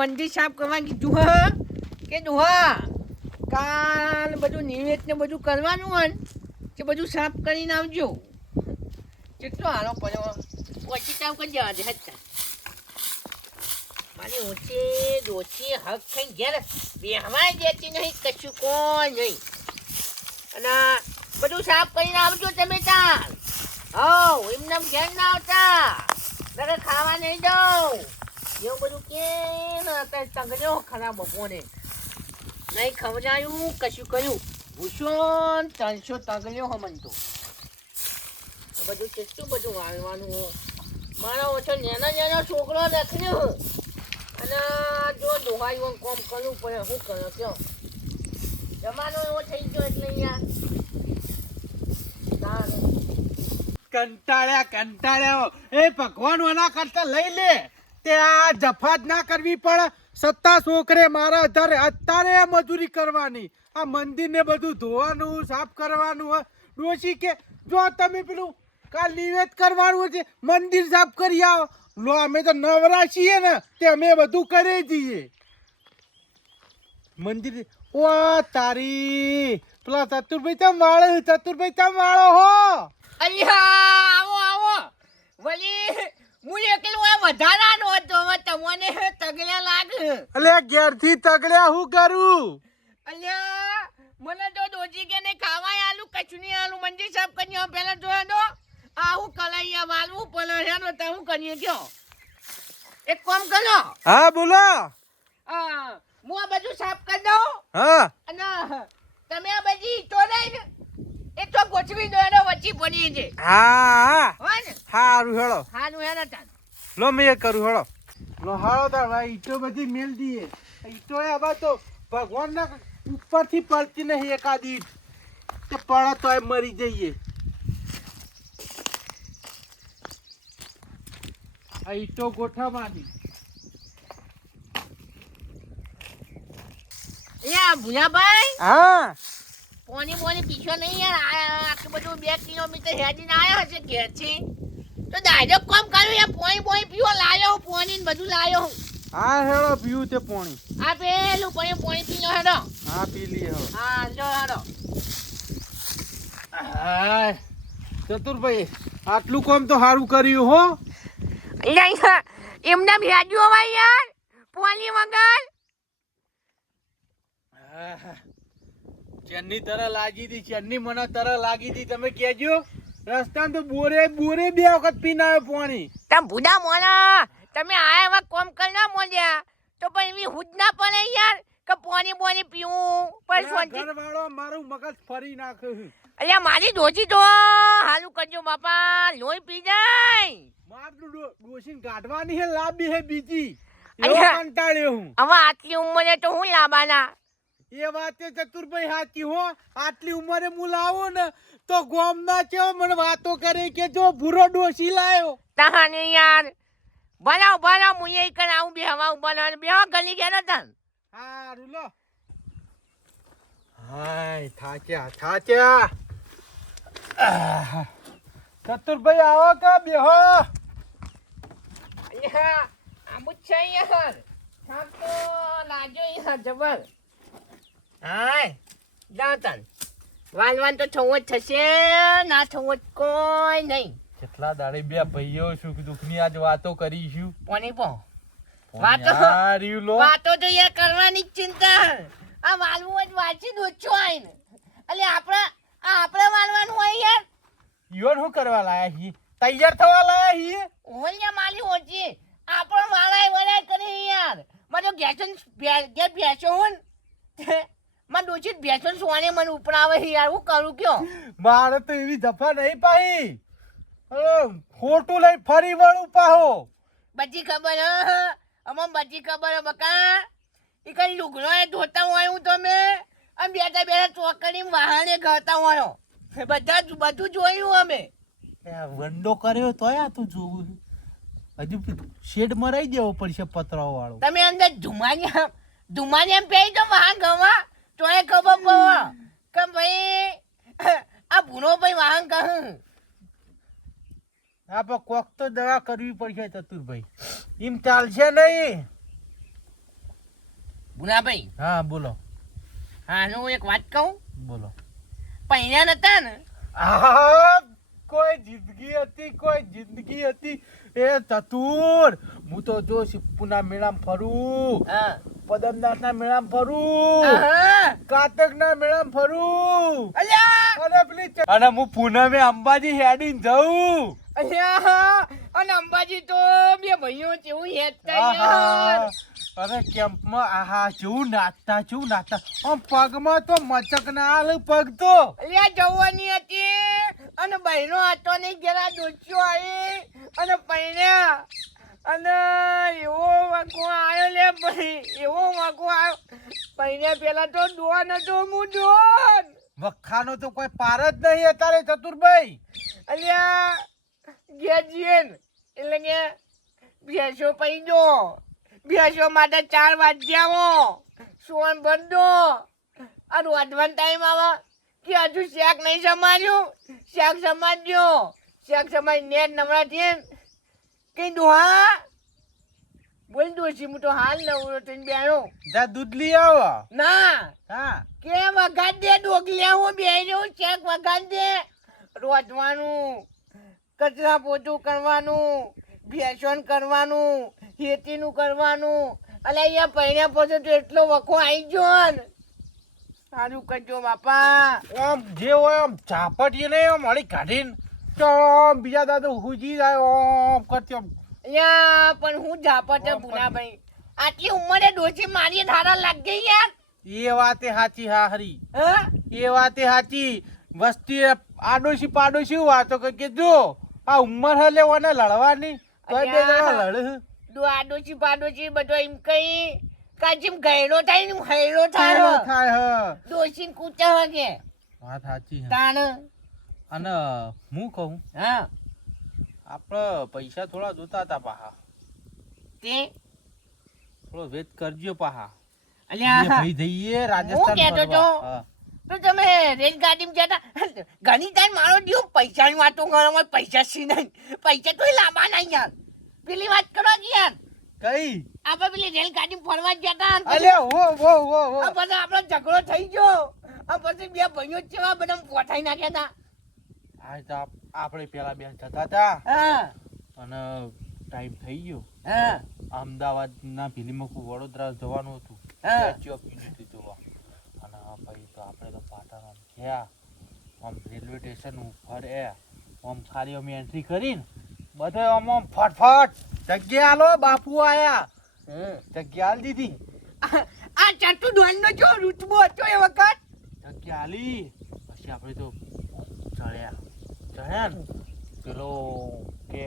મંદિર સાફ કરવા કીધું, હ કે દુહા કાલ બધું નિવેદ ને બધું કરવાનું હોય કે બધું સાફ કરીને આવજો. કેટલો હાલો પડ્યો, ઓછી કામ કરી જવા દે હતા મારી ઓછી ઓછી હક થઈ ઘેર બેહવાય દેતી નહીં, કશું કોઈ નહીં. અને બધું સાફ કરીને આવજો તમે ત્યાં હો એમને એમ ઘેર ના આવતા. નકર ખાવા નહીં દઉં. એવું બધું કે અત્યારે તગડ્યો ખરાબ બપોરે નહીં ખવડાયું, કશું કર્યું. ને ત્રણસો તગડ્યો હો મન તો. બધું કેટલું બધું વાળવાનું હો. મારા ઓછો નાના નાના છોકરો લખ્યો. અને જો દોહાયું કોમ કરવું પડે, શું કરો કયો જમાનો એવો થઈ ગયો એટલે યાર કંટાળ્યા કંટાળ્યા એ ભગવાન એના કરતા લઈ લે. તે આ જફાત ના કરવી પડે સત્તા છોકરે મારા અત્યારે અત્યારે મજૂરી કરવાની. આ મંદિર ને બધું ધોવાનું, સાફ કરવાનું ડોશી કે, જો તમે પેલું કાલ નિવેદ કરવાનું છે, મંદિર સાફ કરી આવો. લો, અમે તો નવરા છીએ ને, તે અમે બધું કરી દઈએ. મંદિર, ઓ તારી, પેલા ચતુરભાઈ તમ વાળો ચતુરભાઈ તમ વાળો હો. અહીંયા આવો આવો. વળી હું એકલો આ વધારાનો હતો તમને તગડ્યા લાગે. અલે ઘેરથી તગડ્યા હું કરું? અલ્યા મને તો દોજી કે નહીં ખાવા આલુ કચની આલુ મંજી સાફ કરી પેલા જોયા દો. આ હું કલાઈયા વાલવું પડે હેનો તો હું કરીએ ગયો. એક કામ કરો. હા બોલો. હા હું આ બધું સાફ કરી દઉં. હા. અને તમે આ બધી લઈને એ તો ગોઠવી દો એનો વચ્ચે પડી છે હા હારું હેળો. હાનું લો મેં કરું હેળો. લો હાળો તાર ભાઈ ઈટો બધી મેલ ઈટો એ હવે તો ભગવાન ના ઉપરથી પડતી નહીં એકાદી ઈટ. તે પડે તો મરી જઈએ. આ ઈટો ગોઠવવાની. અહીંયા ભૂલાભાઈ હા. પોની પોની પીછો નહીં યાર આ આટલું બધું બે કિલોમીટર હેડીને આવ્યા હશે ઘેરથી. તો ડાયરેક્ટ કોમ કર્યું યાર પોણી પોણી પીવો લાયો હું પોણી ને બધું લાયો. હું હા હેડો પીવું તે પોણી. આ પેલું પોણી પોણી પી લો હેડો. હા પી લી હો હા લો હેડો. હાય ચતુરભાઈ આટલું કોમ તો સારું કર્યું હો. એમને ભેજ્યું હોય યાર પોલી વગર. આહ. ચેન્ની તરફ લાગી હતી ચેન્ની મને તરફ લાગી હતી. તમે કેજો રસ્તા તો બોરે બોરે બે વખત પીને આવ્યો પાણી. તમે ભૂડા મોના. તમે આ એવા કોમ કરી ના મોલ્યા. તો પણ એવી હુજ ના પડે યાર કે પાણી પોણી પીવું. પણ શાંતિ ઘરવાળો મારું મગજ ફરી નાખ્યું અલ્યા મારી દોજી તો હાલું કરજો બાપા. લોહી પી જાય. મારું ડોશીને કાઢવાની હે લાંબી હે બીજી. કંટાળ્યો હું. હવે આટલી ઉંમરે તો હું લાવવાના એ વાતે ચતુરભાઈ સાચી હો. આટલી ઉંમરે હું લાવું ને તો ગોમના કેવો મને વાતો કરે કે જો ભૂરો ડોસી લાયો. તહાને યાર. બનાવ બનાવ હું એ કર આવું બે હવા બનાવ બે ગલી ગયા તન હા રૂલો હાય થાક્યા થાક્યા. ચતુરભાઈ આવો કા બેહો? અહીંયા આમું જ છે યાર થાક તો લાજો અહીંયા જબર. હાય જાઓ તન વાલવાન તો થવો જ થશે ના થવો જ કોઈ નહીં. કેટલા દાડે બે ભાઈઓ સુખ દુઃખની આજ વાતો કરીશું? કોની પો. વાતો વાતો તો યાર કરવાની ચિંતા. આ વાલવું જ વાંચી દોચ્યો આઈને એટલે આપણે આ આપણે વાલવાનું હોય યાર. યોર શું કરવા લાયા હી તૈયાર થવા લાયા હી ઓલિયા માલી ઓછી આપણો વાલાય વલાય કરી યાર. મારો તો ગેસન ગેસ બેસો હું માં દોચી બેસન સોને મને ઉપરાવે છે યાર હું કરું કયો? મારે તો એવી જફા નહીં પાહી. અરે, ખોટું લઈ ફરી વળું પાહો. બધી ખબર હ અમને બધી ખબર હ બકા. એ કઈ લુગડો એ ધોતા હોય હું તમે? આમ બેઠા બેઠા ચોકડી વાહને કરતા હોય. બધા બધું જોયું અમે. વંડો કર્યો તોય આ તું જોવું હજુ શેડ મરાઈ દેવો પડશે પતરાઓ વાળો તમે અંદર ધુમાની ધુમાની એમ પહેરી દો વાહ ગવા તોય ખબર પડે કે ભાઈ આ ભૂનો ભાઈ વાહન કહું? હા પણ કોક તો દવા કરવી પડશે ચતુરભાઈ. એમ ચાલશે નહીં. ગુનાભાઈ હા બોલો. હા હું એક વાત કહું? બોલો. પૈણા નતા ને? કોઈ જિંદગી હતી કોઈ જિંદગી હતી. એ ચતુર હું તો જો સિપ્પુના મેળામાં ફરું. હા. પદમનાથના મેળામ ફરું. કાતક ના મેળામ ફરું. અને પેલી અને હું પૂનમે અંબાજી હેડીને જઉં. અને અંબાજી તો બે ભાઈઓ જેવું હેતતા અરે કેમ્પમાં આહા જેવું નાચતા જેવું નાચતા. આમ પગમાં તો મચક ના હાલ પગ તો. અલ્યા જવાની હતી. અને બહેનો હતો નહીં જરા દોચ્યો આવી. અને પૈણ્યા. અને એવો વાંકો આવ્યો લે ભાઈ એવો વાંકો આવ્યો. પૈણ્યા પેલા તો ડોન હતો હું ડોન વખાનો તો કોઈ પાર જ નહીં અત્યારે ચતુરભાઈ. અલ્યા ગેજીએન એટલે કે ભેંસો પૈજો ભેંસો માટે ચાર વાગ્યાઓ સોન બંધો. આ રોધવાનો ટાઈમ આવે. કે હજુ શાક નહીં સમાર્યું? શાક સમાજ્યો શાક સમાજ નેટ નમણા થઈને કઈ દોહા બોલ દોશી હું તો હાલ નવરો થઈને બેનો જા દૂધ લઈ આવો. ના. હા. કે વગાડ દે ડોગલિયા હું બેનો ચેક વગાડ દે. રોજવાનું કચરા પોતું કરવાનું ભેસણ કરવાનું ખેતીનું કરવાનું. અલે અહીંયા પૈણ્યા પછી તો એટલો વખો આવી ગયો ને. સારું કરજો બાપા. આમ જે હોય આમ ચાપટીએ નહીં આમ હળી કાઢીને. તો બીજા દાદા હુજી જાય ઓમ કરતી અહીંયા પણ હું ઝાપટ ભૂનાભાઈ આટલી ઉંમરે ડોસી મારી ધારા લાગ ગઈ યાર. એ વાતે સાચી હા હરી. હા? એ વાતે સાચી વસ્તી આડોશી પાડોશી વાતો કે જો આ ઉંમર હલે ઓને લડવાની? તોય બે જણા લડ આડોશી પાડોશી બધો એમ કઈ કાજીમ ગયડો થાય ને હેલો થાય થાય હ. ડોશી કૂચા વાગે. વાત સાચી. તાણ. અને હું કહું? હા. આપણે પૈસા થોડા જોતા હતા પાહા. તે? થોડો વેત કરજો પાહા. અલ્યા ભાઈ જઈએ રાજસ્થાન કહેતો તો? તમે રેલગાડીમાં જતા ઘણી ટાઈમ મારો દીવ પૈસાની વાતો કરો પૈસા સી નહીં. પૈસા તો લાંબા નહીં યાર. પેલી વાત કરો કે યાર. કઈ? આપણે પેલી રેલગાડીમાં ફરવા જતા ને અલે વો વો વો વો આ પછી આપણો ઝઘડો થઈ ગયો. આ પછી બે ભાઈઓ જેવા બધા પોઠાઈ નાખ્યા હતા. આ તો આપણે પેલા બેન જતા હતા હા. અને ટાઈમ થઈ ગયો. હા. અમદાવાદ ના ભીલીમકુ વડોદરા જવાનું હતું. હા. સ્ટેચ્યુ ઓફ યુનિટી જોવા. અને પછી તો આપણે તો પાટણ આમ ગયા. આમ રેલવે સ્ટેશન ઉપર એ આમ ખાલી અમે એન્ટ્રી કરીને બધે આમ આમ ફટફટ જગ્યા લો બાપુ આયા. જગ્યા આલી દીધી. આ ચાટુ ડોન નો જો રૂતબો હતો એ વખત? જગ્યા આલી. પછી આપણે તો ચડ્યા. ને પેલો કે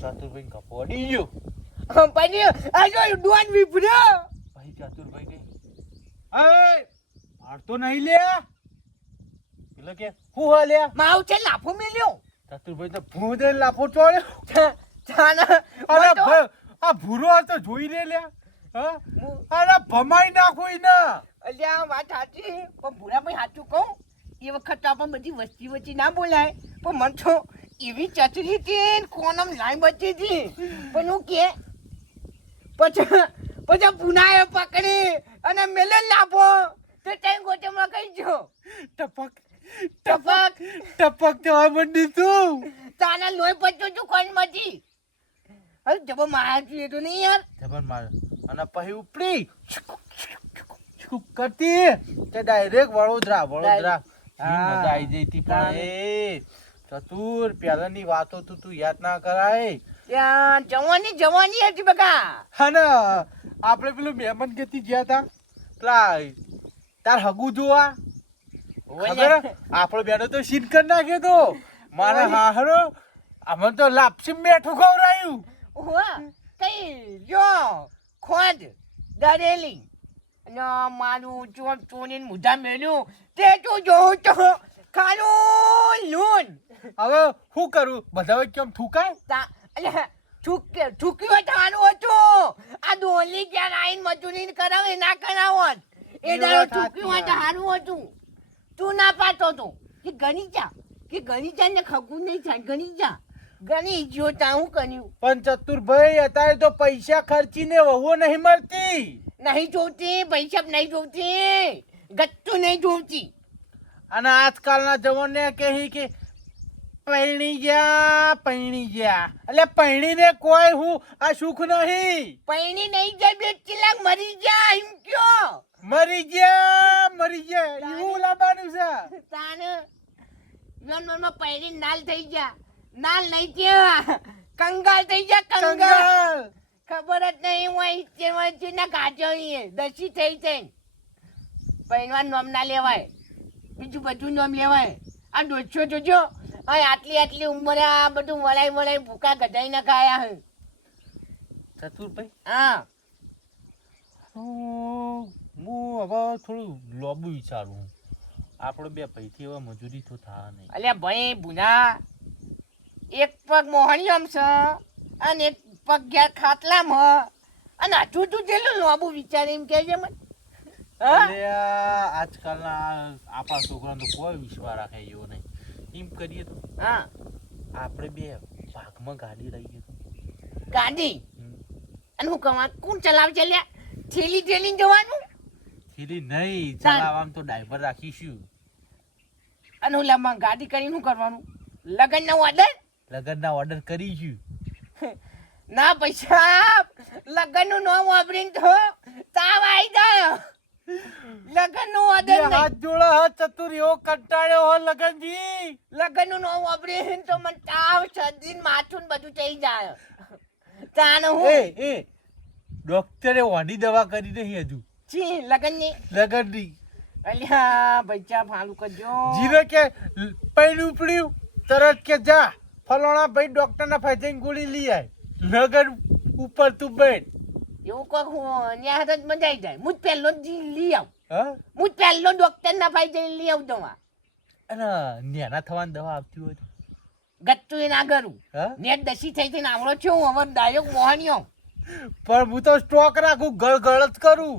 ચતુરભાઈ કપો અડી ગયો. પછી આ જો ડોન વિભર્યો પછી ચતુરભાઈ કે એ મારતો નહીં લે. પેલો કે હું હા લે માવ છે લાફો મેલ્યો. ચતુરભાઈ તો ભૂ દે લાફો ચોળ્યો. છાના અરે તો- આ ભૂરો હતો જોઈ રે લે. હા? હું- અરે ભમાઈ નાખો ઈને અલ્યા વાત સાચી પણ ભૂરા ભાઈ સાચું કહું. એ વખત તો આપણે બધી વસ્તી વચ્ચે ના બોલાય. પણ મન તો એવી ચચરી હતી કોનમ લાઈ બચી હતી પણ હું કે પછી પછી પુનાએ પકડી અને મેલે લાભો. તો ટાઈમ ગોચમમાં કહી જો ટપક ટપક. ટપક થવા મંડી તું તાના લોહી પચ્યો છું કોણ મચી અરે જબો મારા એ તો નહીં યાર. જબર માર. અને પછી ઉપડી. કરતી? તે ડાયરેક્ટ વડોદરા વડોદરા. મજા આઈ જઈ તી પણ એ ચતુર પહેલાની વાતો તું તું યાદ ના કરાય. ત્યાં જવાની જવાની હતી બકા. અને આપણે પેલું મહેમાન કેતી ગયા તા. પેલા તાર હગુ જોવા. ખબર? હે? આપણો બેનો તો સીન કરી નાખ્યો તો. મારા. હાહરો અમને તો લાપસી બેઠું ખવડાયું. કઈ જો ખોજ દરેલી. અને મારું ચોર ચોરીને મુઢા મેલ્યું તે તું જોઉં તો ખાલું લૂન. હવે શું કરું? બધા કેમ થૂકાય? એટલે થૂકે થૂક્યું થવાનું હતું. આ ડોલી ક્યાં આઈને મજૂરી કરાવે ના કરાવત. એ દાડો થૂક્યું હોય તો સારું હતું. તું ના પાતો તો કે ગણી જા કે ગણી જા ને ખગું નહીં થાય ગણી જા ગણી જો તા હું કર્યું. પણ ચતુરભાઈ અત્યારે તો પૈસા ખર્ચીને વહુ નહીં મળતી. નહીં જોતી પૈસા નહીં જોતી ગત્તું નહીં જોતી. અને આજકાલના જવાનને કહી કે પૈણી ગયા પૈણી ગયા. એટલે પૈણીને કોઈ હું આ સુખ નહીં. પૈણી નહીં જાય બે ચિલાક મરી ગયા એમ કયો? મરી ગયા મરી ગયા. એવું લાવવાનું છે. તાન મનમાં પૈણી નાલ થઈ ગયા. નાલ નહીં થયા. કંગાલ થઈ ગયા કંગાલ. ખબર જ નહીં હોય તેમાં છે ના કાચો દસી થઈ થઈ પૈણવા નોમ ના લેવાય. બીજું બધું નોમ લેવાય. આ ડોછો જોજો. હા આટલી આટલી ઉંમરે આ બધું વળાઈ વળાઈ ભૂકા ગધાઈ ના ખાયા હે. ચતુરભાઈ? હા. હું હવે થોડું લોબુ વિચારું. આપણે બે પૈથી હવે મજૂરી તો થા નહીં. અલ્યા ભાઈ ભૂના એક પગ મોહણીયમ છે અને એક પગ ઘેર ખાટલામ. અને આટલું તું જેલું લોબુ વિચારે એમ કહેજે મને. આજકાલના આપણા છોકરાનો કોઈ વિશ્વાસ રાખે એવો નહીં. એમ કરીએ તો હા. આપણે બે ભાગમાં ગાડી લઈએ ગાડી. અને હું કમા કોણ ચલાવ લ્યા? થેલી થેલી જવાનું? થેલી નહીં ચલાવવાનું તો ડ્રાઈવર રાખીશું. અને હું લાંબા ગાડી કરીને શું કરવાનું? લગનનો ઓર્ડર લગનના ઓર્ડર કરીશું. ના પૈસા લગનનું નામ વાપરીને તો તાવ આવી જાય લગનનું બે હાથ જોડો હાથ ચતુર્યો કંટાળ્યો હો લગનજી. લગનનું નામ વાપરીને તો મને તાવ શરદી ને માથું બધું થઈ જાય. તાન હું? એ ડોક્ટરે વાડી દવા કરી નહીં હજુ છી લગનની લગનની. અલ્યા બચ્ચા ફાલુ કરજો. જીરે કે પૈણ ઉપડ્યું તરત કે જા. ફલોણા ભાઈ ડોક્ટર ના ફાઈટિંગ ગોળી લઈ આય. લગન ઉપર તું બેઠ. એવું કોક હું ન્યા હાથ જ મજા જાય. હું જ પહેલો જ લઈ આવ. હું? જ પહેલો ડોક્ટર ના ભાઈ જઈને લઈ આવ દવા. અને નેના થવાની દવા આપતી હોય ગત્તું એ ના કરું નેટ દસી થઈ થઈને આવડો છો હું હવે ડાયરેક્ટ મોહનીયો પણ હું તો સ્ટોક રાખું ગળ ગળ જ કરું.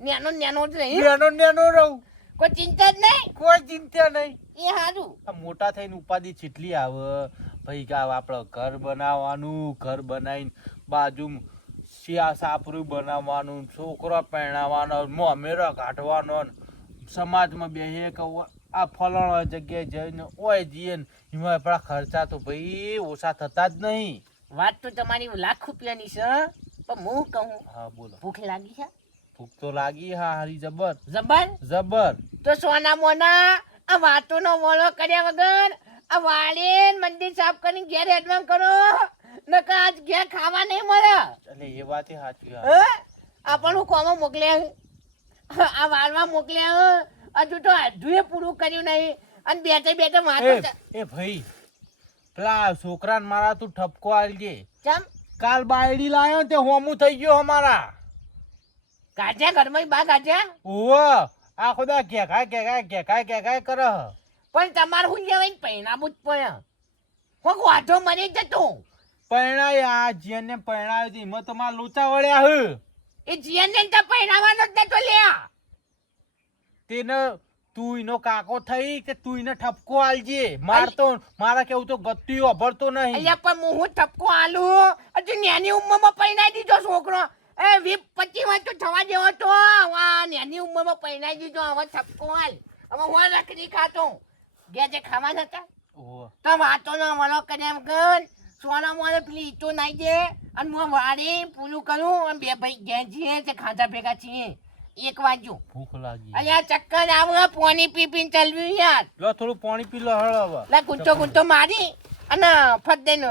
નેનો નેનો જ રહી. નેનો નેનો રહું. કોઈ ચિંતા જ નહીં? કોઈ ચિંતા નહીં. એ સારું આ મોટા થઈને ઉપાધિ ચીટલી આવે ભાઈ કે આપણે ઘર બનાવવાનું ઘર બનાવીને બાજુ શિયા સાપરું બનાવવાનું છોકરો પહેણાવવાનો મોમેરો કાઢવાનો સમાજમાં બેસીએ કે આ ફલાણા જગ્યાએ જઈને ઓય જઈએ એમાં આપણા ખર્ચા તો ભાઈ ઓછા થતા જ નહીં. વાત તો તમારી લાખ રૂપિયાની છે પણ હું કહું હા બોલો. ભૂખ લાગી છે? ભૂખ તો લાગી હા હારી જબર. જબર? જબર. તો સોના મોના આ વાતોનો મોળો કર્યા વગર આ વાળે મંદિર સાફ કરીને ઘેર એડવાન્સ કરો. નકર આજ ઘેર ખાવા નહીં મળે. એટલે એ વાત સાચી આ પણ હું કોમાં મોકલ્યા આ વાળવા મોકલ્યા હજુ તો અધુએ પૂરું કર્યું નહીં. અને બેઠે બેઠે માથે એ ભાઈ પેલા છોકરાને મારા તું ઠપકો આલજે ચમ? કાલ બાયડી લાયો તે હોમું થઈ ગયો અમારા. ગાજ્યા ઘરમાં બા ગાજ્યા? ઓ આ ખુદા ઘેકાય ઘેકાય ઘેકાય ઘેકાય કરે. પણ તમારે હું જવાય પહેણાવું જ પડે. હું વાંધો મરી જતો પરણાય આ જીયનને પરણાયો હતી એમાં તો મારા લોચા વળ્યા હ. એ જીયનને તો પહેરાવાનો જ નતો લ્યા. તેને તું એનો કાકો થઈ કે તું એને ઠપકો આલજે. મારતો મારા કેવું તો ગત્તી અભરતો નહીં. અહીંયા પણ હું ઠપકો આલુ હજુ નાની ઉંમરમાં પહેરાઈ દીધો છોકરો. એ વીસ પચીસ વર્ષ તો થવા જેવો તો. નાની ઉંમરમાં પહેરાઈ દીધો. હવે ઠપકો હાલ હવે હું રખડી ખાતો. જે ખાવા નતા તો વાતો નો કરે એમ વગર સોના મોને પેલી ઈટો નાઈ દે અને હું વાળી પૂરું કરું અને બે ભાઈ ગયા છીએ તે ખાધા ભેગા છીએ. એક વાગ્યું. ભૂખ લાગી. અહીંયા ચક્કર આવું પાણી પી પીને ચલવ્યું યાર. લો થોડું પાણી પી લો હળ હવે લા ગુંચો ગુંચો મારી અને ફટ દઈને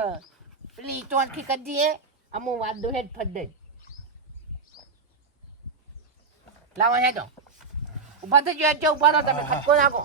પેલી ઈટો આખી કરી દઈએ. અમુ વાત દો હેડ ફટ દઈને. લાવો હેડો. ઊભા થઈ ગયો ઊભા રહો તમે ખટકો નાખો.